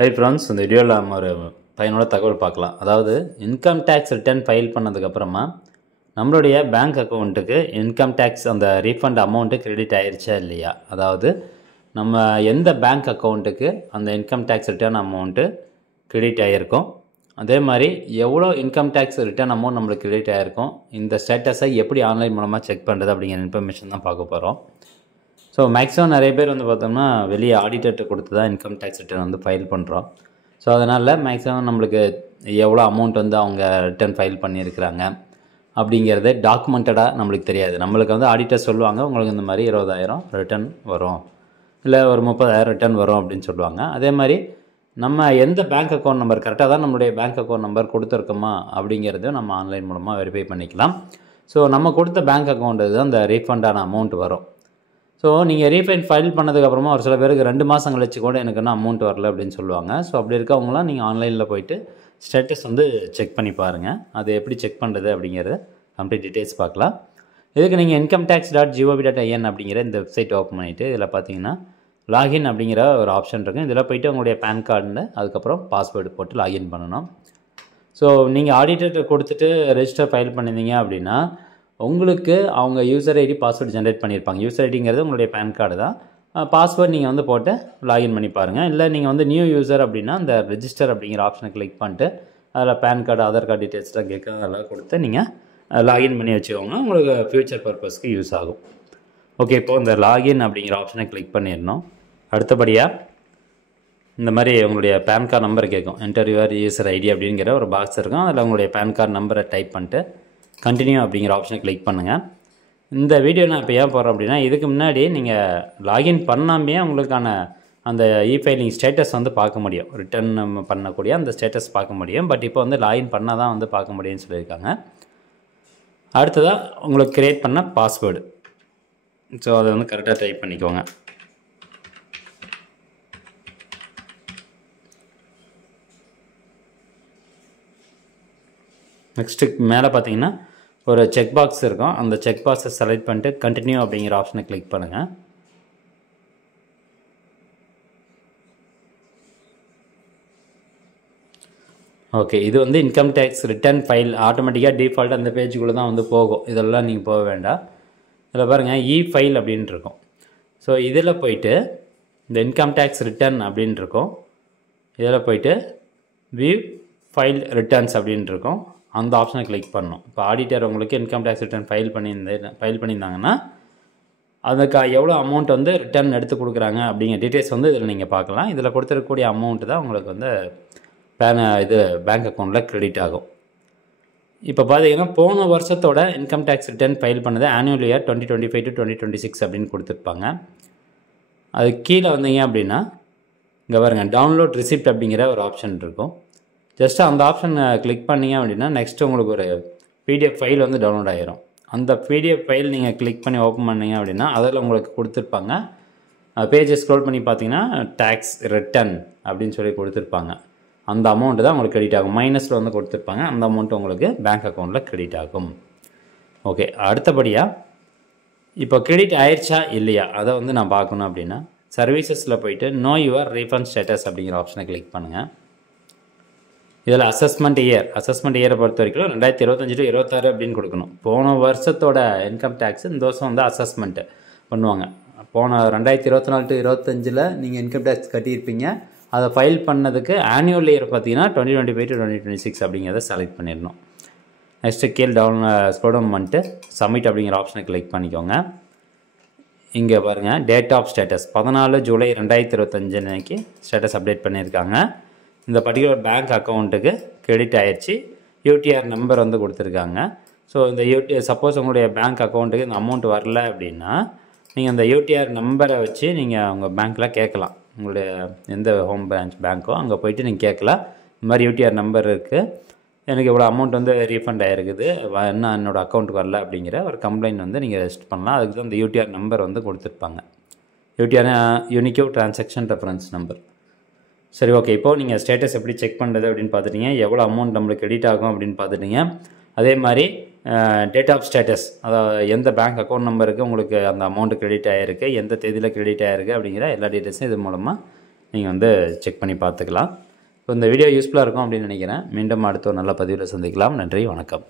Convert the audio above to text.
Hi friends, இந்த வீடியோவில் நம்ம ஒரு பயனுள்ள தகவல் பார்க்கலாம். அதாவது இன்கம் டேக்ஸ் ரிட்டர்ன் ஃபைல் பண்ணதுக்கப்புறமா நம்மளுடைய பேங்க் அக்கௌண்ட்டுக்கு இன்கம் டேக்ஸ் அந்த ரீஃபண்ட் அமௌண்ட்டு கிரெடிட் ஆயிடுச்சா இல்லையா, அதாவது நம்ம எந்த பேங்க் அக்கௌண்ட்டுக்கு அந்த income tax return amount credit ஆகிருக்கும், அதே மாதிரி எவ்வளோ இன்கம் டேக்ஸ் ரிட்டர்ன் அமௌண்ட் நம்மளுக்கு கிரெடிட் ஆகிருக்கும், இந்த ஸ்டேட்டஸை எப்படி ஆன்லைன் மூலமாக செக் பண்ணுறது அப்படிங்கிற இன்ஃபர்மேஷன் தான் பார்க்க போகிறோம். ஸோ மேக்ஸிமம் நிறைய பேர் பார்த்தோம்னா வெளியே ஆடிட்டர்கிட்ட கொடுத்து தான் இன்கம் டேக்ஸ் ரிட்டர்ன் ஃபைல் பண்ணுறோம். ஸோ அதனால் மேக்ஸிமம் நம்மளுக்கு எவ்வளோ அமௌண்ட் அவங்க ரிட்டர்ன் ஃபைல் பண்ணியிருக்கிறாங்க அப்படிங்கிறது டாக்குமெண்டடாக நம்மளுக்கு தெரியாது. நம்மளுக்கு ஆடிட்டர் சொல்லுவாங்க, உங்களுக்கு இந்த மாதிரி 20,000 ரிட்டர்ன் வரும், இல்லை ஒரு 30,000 ரிட்டர்ன் வரும் அப்படின்னு சொல்லுவாங்க. அதே மாதிரி நம்ம எந்த பேங்க் அக்கௌண்ட் நம்பர் கரெக்டாக தான் நம்மளுடைய பேங்க் அக்கௌண்ட் நம்பர் கொடுத்துருக்கோமா அப்படிங்கிறத நம்ம ஆன்லைன் மூலமாக வெரிஃபை பண்ணிக்கலாம். ஸோ நம்ம கொடுத்த பேங்க் அக்கௌண்ட்டு தான் அந்த ரீஃபண்டான அமௌண்ட் வரும். ஸோ நீங்கள் ரீஃபண்ட் ஃபைல் பண்ணதுக்கப்புறமா ஒரு சில பேருக்கு 2 மாதம் கழிச்சு கூட எனக்கு இன்னும் அமௌண்ட் வரல அப்படின்னு சொல்லுவாங்க. ஸோ அப்படி இருக்கவங்களாம் நீங்கள் ஆன்லைனில் போய்ட்டு ஸ்டேட்டஸ் செக் பண்ணி பாருங்கள். அது எப்படி செக் பண்ணுறது அப்படிங்கிறத கம்ப்ளீட் டீட்டெயில்ஸ் பார்க்கலாம். இதுக்கு நீங்கள் incometax.gov.in அப்படிங்கிற இந்த வெப்சைட் ஓப்பன் பண்ணிவிட்டு இதில் பார்த்தீங்கன்னா லாகின் அப்படிங்கிற ஒரு ஆப்ஷன் இருக்குது. இதில் போய்ட்டு உங்களுடைய பேன் கார்டில் அதுக்கப்புறம் பாஸ்வேர்டு போட்டு லாகின் பண்ணணும். ஸோ நீங்கள் ஆடிட்டர்கிட்ட கொடுத்துட்டு ரெஜிஸ்டர் ஃபைல் பண்ணியிருந்தீங்க அப்படின்னா உங்களுக்கு அவங்க யூசர் ஐடி பாஸ்வேர்டு ஜென்ரேட் பண்ணியிருப்பாங்க. யூசர் ஐடிங்கிறது உங்களுடைய பேன் கார்டு தான். பாஸ்வேர்டு நீங்கள் போட்டு லாகின் பண்ணி பாருங்கள். இல்லை நீங்கள் நியூ யூசர் அப்படின்னா அந்த ரெஜிஸ்டர் அப்படிங்கிற ஆப்ஷனை கிளிக் பண்ணிட்டு அதில் பேன் கார்டு, ஆதார் கார்டு டீட்டெயில்ஸ்லாம் கேட்க அதெல்லாம் கொடுத்து நீங்கள் லாகின் பண்ணி வச்சுக்கோங்க. உங்களுக்கு ஃப்யூச்சர் பர்பஸ்க்கு யூஸ் ஆகும். ஓகே, இப்போது இந்த லாகின் அப்படிங்கிற ஆப்ஷனை கிளிக் பண்ணிடணும். அடுத்தபடியாக இந்த மாதிரி உங்களுடைய பேன் கார்டு நம்பர் கேட்கும். என்டர் யுவர் யூசர் ஐடி அப்படிங்கிற ஒரு பாக்ஸ் இருக்கும். அதில் உங்களுடைய பேன் கார்டு நம்பரை டைப் பண்ணிட்டு கண்டினியூ அப்படிங்கிற ஆப்ஷனை கிளிக் பண்ணுங்கள். இந்த வீடியோ நான் இப்போ ஏன் போகிறேன் அப்படின்னா, இதுக்கு முன்னாடி நீங்கள் லாகின் பண்ணாமே உங்களுக்கான அந்த இ-ஃபைலிங் ஸ்டேட்டஸ் பார்க்க முடியும். ரிட்டர்ன் பண்ணக்கூடிய அந்த ஸ்டேட்டஸ் பார்க்க முடியும். பட் இப்போ லாகின் பண்ணால் தான் பார்க்க முடியும்னு சொல்லியிருக்காங்க. அடுத்ததாக உங்களுக்கு க்ரியேட் பண்ண பாஸ்வேர்டு. ஸோ அதை கரெக்டாக டைப் பண்ணிக்கோங்க. நெக்ஸ்ட்டு மேலே பார்த்தீங்கன்னா ஒரு செக் பாக்ஸ் இருக்கும். அந்த செக் பாக்ஸை செலக்ட் பண்ணிட்டு கண்டினியூ அப்படிங்கிற ஆப்ஷனை கிளிக் பண்ணுங்கள். ஓகே, இது இன்கம் டேக்ஸ் ரிட்டர்ன் ஃபைல் ஆட்டோமேட்டிக்காக டிஃபால்ட் அந்த பேஜுக்குள்ளே தான் போகும். இதெல்லாம் நீங்கள் போக வேண்டாம். இதில் பாருங்கள் இ ஃபைல் அப்படின்ட்டு இருக்கும். ஸோ இதில் போயிட்டு இந்த இன்கம் டேக்ஸ் ரிட்டர்ன் அப்படின்ட்டு இருக்கும். இதில் போயிட்டு வியூ ஃபைல் ரிட்டர்ன்ஸ் அப்படின்ட்டு இருக்கும். அந்த ஆப்ஷனை கிளிக் பண்ணணும். இப்போ ஆடிட்டர் உங்களுக்கு இன்கம் டேக்ஸ் ரிட்டர்ன் ஃபைல் பண்ணியிருந்தாங்கன்னா அதுக்கு எவ்வளோ அமௌண்ட் ரிட்டர்ன் எடுத்து கொடுக்குறாங்க அப்படிங்கிற டீட்டெயில்ஸ் இதில் நீங்கள் பார்க்கலாம். இதில் கொடுத்துருக்கக்கூடிய அமௌண்ட்டு தான் உங்களுக்கு பேங்க் அக்கௌண்ட்டில் கிரெடிட் ஆகும். இப்போ பார்த்தீங்கன்னா போன வருஷத்தோட இன்கம் டேக்ஸ் ரிட்டர்ன் ஃபைல் பண்ணது ஆனுவல் இயர் 2025 to 2026 அப்படின்னு கொடுத்துருப்பாங்க. அது கீழே வந்தீங்க அப்படின்னா இங்கே பாருங்கள் டவுன்லோட் ரிசிப்ட் அப்படிங்கிற ஒரு ஆப்ஷன் இருக்கும். ஜஸ்ட்டு அந்த ஆப்ஷனை கிளிக் பண்ணிங்க அப்படின்னா நெக்ஸ்ட்டு உங்களுக்கு ஒரு பிடிஎஃப் ஃபைல் டவுன்லோட் ஆகிரும். அந்த பிடிஎஃப் ஃபைல் நீங்கள் கிளிக் பண்ணி ஓப்பன் பண்ணிங்க அப்படின்னா அதில் உங்களுக்கு கொடுத்துருப்பாங்க. பேஜை ஸ்க்ரோல் பண்ணி பார்த்தீங்கன்னா டேக்ஸ் ரிட்டர்ன் அப்படின்னு சொல்லி கொடுத்துருப்பாங்க. அந்த அமௌண்ட்டு தான் உங்களுக்கு கிரெடிட் ஆகும். மைனஸில் கொடுத்துருப்பாங்க. அந்த அமௌண்ட்டு உங்களுக்கு பேங்க் அக்கௌண்ட்டில் கிரெடிட் ஆகும். ஓகே, அடுத்தபடியாக இப்போ கிரெடிட் ஆயிடுச்சா இல்லையா அதை நான் பார்க்கணும் அப்படின்னா சர்வீசஸில் போயிட்டு நோ யுவர் ரீஃபண்ட் ஸ்டேட்டஸ் அப்படிங்கிற ஆப்ஷனை கிளிக் பண்ணுங்கள். இதில் அசஸ்மெண்ட் இயரை பொறுத்த வரைக்கும் 2025 to 26 அப்படின்னு கொடுக்கணும். போன வருஷத்தோட இன்கம் டேக்ஸ் இந்த வருஷம் அசஸ்மெண்ட்டு பண்ணுவாங்க. போன 2024 to 25 நீங்கள் இன்கம் டேக்ஸ் கட்டியிருப்பீங்க. அதை ஃபைல் பண்ணதுக்கு ஆனுவல் இயர் பார்த்தீங்கன்னா 2025 to 2026 அப்படிங்கிறத செலக்ட் பண்ணிடணும். நெக்ஸ்ட்டு கீழே ஸ்க்ரோல் டவுன் பண்ணிட்டு சப்மிட் அப்படிங்கிற ஆப்ஷனை கிளிக் பண்ணிக்கோங்க. இங்கே பாருங்கள் டேட் ஆஃப் ஸ்டேட்டஸ் 14 ஜூலை 2025 அன்றைக்கி ஸ்டேட்டஸ் அப்டேட் பண்ணியிருக்காங்க. இந்த பர்டிகுலர் பேங்க் அக்கௌண்ட்டுக்கு கிரெடிட் ஆயிடுச்சு. யூடிஆர் நம்பர் கொடுத்துருக்காங்க. ஸோ இந்த சப்போஸ் உங்களுடைய பேங்க் அக்கௌண்ட்டுக்கு இந்த அமௌண்ட் வரல அப்படின்னா நீங்கள் அந்த யூடிஆர் நம்பரை வச்சு நீங்கள் உங்கள் பேங்க்கில் கேட்கலாம். உங்களுடைய எந்த ஹோம் பிரான்ச் பேங்க்கோ அங்கே போய்ட்டு நீங்கள் கேட்கலாம். இந்த மாதிரி யூடிஆர் நம்பர் இருக்குது, எனக்கு இவ்வளோ அமௌண்ட் ரீஃபண்ட் ஆகிருக்குது, என்ன என்னோடய அக்கௌண்ட்டுக்கு வரல அப்படிங்கிற ஒரு கம்ப்ளைண்ட் நீங்கள் ரெஜிஸ்டர் பண்ணலாம். அதுக்கு தான் இந்த யூடிஆர் நம்பர் கொடுத்துருப்பாங்க. UTR unique transaction reference number. சரி, ஓகே, இப்போது நீங்கள் ஸ்டேட்டஸ் எப்படி செக் பண்ணுறது அப்படின்னு பார்த்துட்டிங்க. எவ்வளோ அமௌண்ட் நம்மளுக்கு கிரெடிட் ஆகும் அப்படின்னு பார்த்துட்டிங்க. அதே மாதிரி டேட் ஆஃப் ஸ்டேட்டஸ், அதாவது எந்த பேங்க் அக்கௌண்ட் நம்பருக்கு உங்களுக்கு அந்த அமௌண்ட்டு கிரெடிட் ஆகிருக்கு, எந்த தேதியில் கிரெடிட் ஆகிருக்கு அப்படிங்கிற எல்லா டீட்டெயில்ஸும் இது மூலமாக நீங்கள் வந்து செக் பண்ணி பார்த்துக்கலாம். ஸோ இந்த வீடியோ யூஸ்ஃபுல்லாக இருக்கும் அப்படின்னு நினைக்கிறேன். மீண்டும் அடுத்த ஒரு நல்ல பதிவில் சந்திக்கலாம். நன்றி, வணக்கம்.